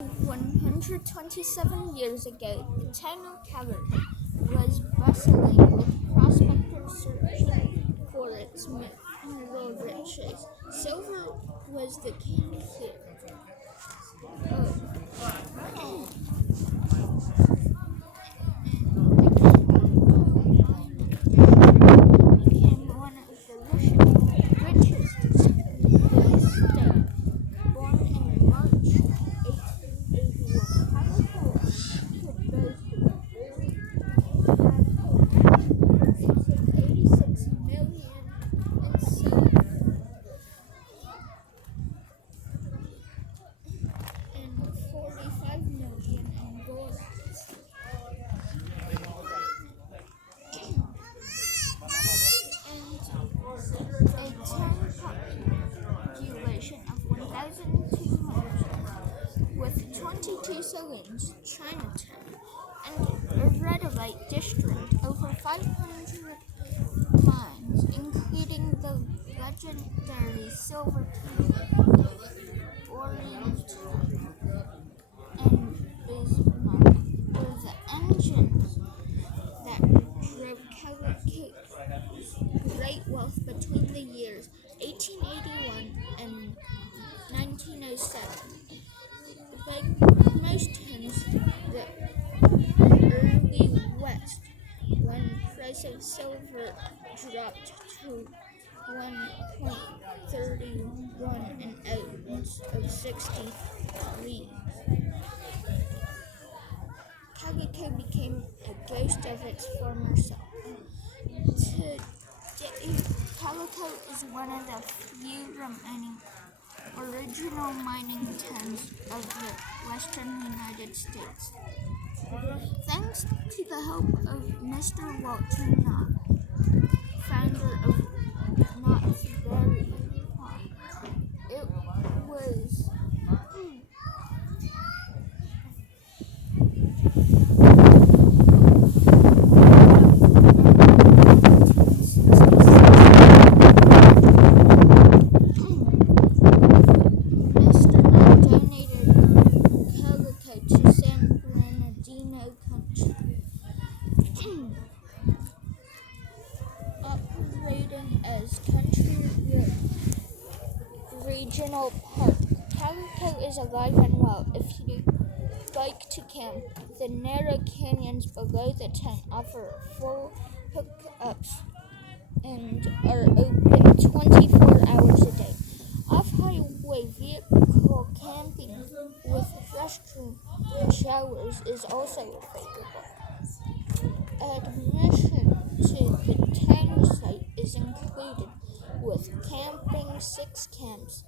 127 years ago, the town of Calico was bustling with prospectors searching for its mineral riches. Silver was the king here. Became one of the richest in the state. Born in March 1881, Calico could boast of 86 million in silver and 45 million in borax. A town population of 1,200 with 22 saloons, Chinatown, and a red light district, over 500 mines, including the legendary silver boomtown and Bismarck, were the engines that drove Calico's great wealth between the years 1881 and 1907. Like most towns, the early West, when price of silver dropped to 1.31 an ounce of 60 leaves, Calico became a ghost of its former self. Today, Calico is one of the few remaining original mining towns of the western United States. Thanks to the help of Mr. Walter Knott, founder of Knott's Berry Farm, it was operating as country regional park. Calico is alive and well. If you like to camp, the narrow canyons below the town offer full hookups and are open 24 hours a day. Off-highway vehicle camping with restroom and showers is also available. Admission to the town site is included, with camping, 6 cabins,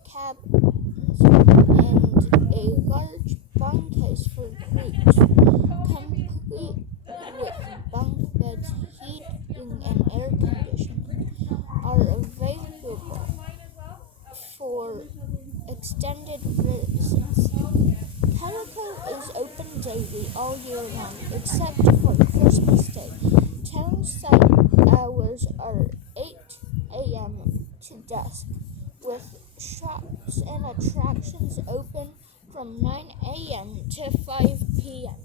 and a large bunkhouse for groups, complete with bunk beds, heating and air conditioning, are available for extended residency. Calico is open daily all year long, except for Christmas Day. Town site hours are 8 a.m. to dusk, with shops and attractions open from 9 a.m. to 5 p.m.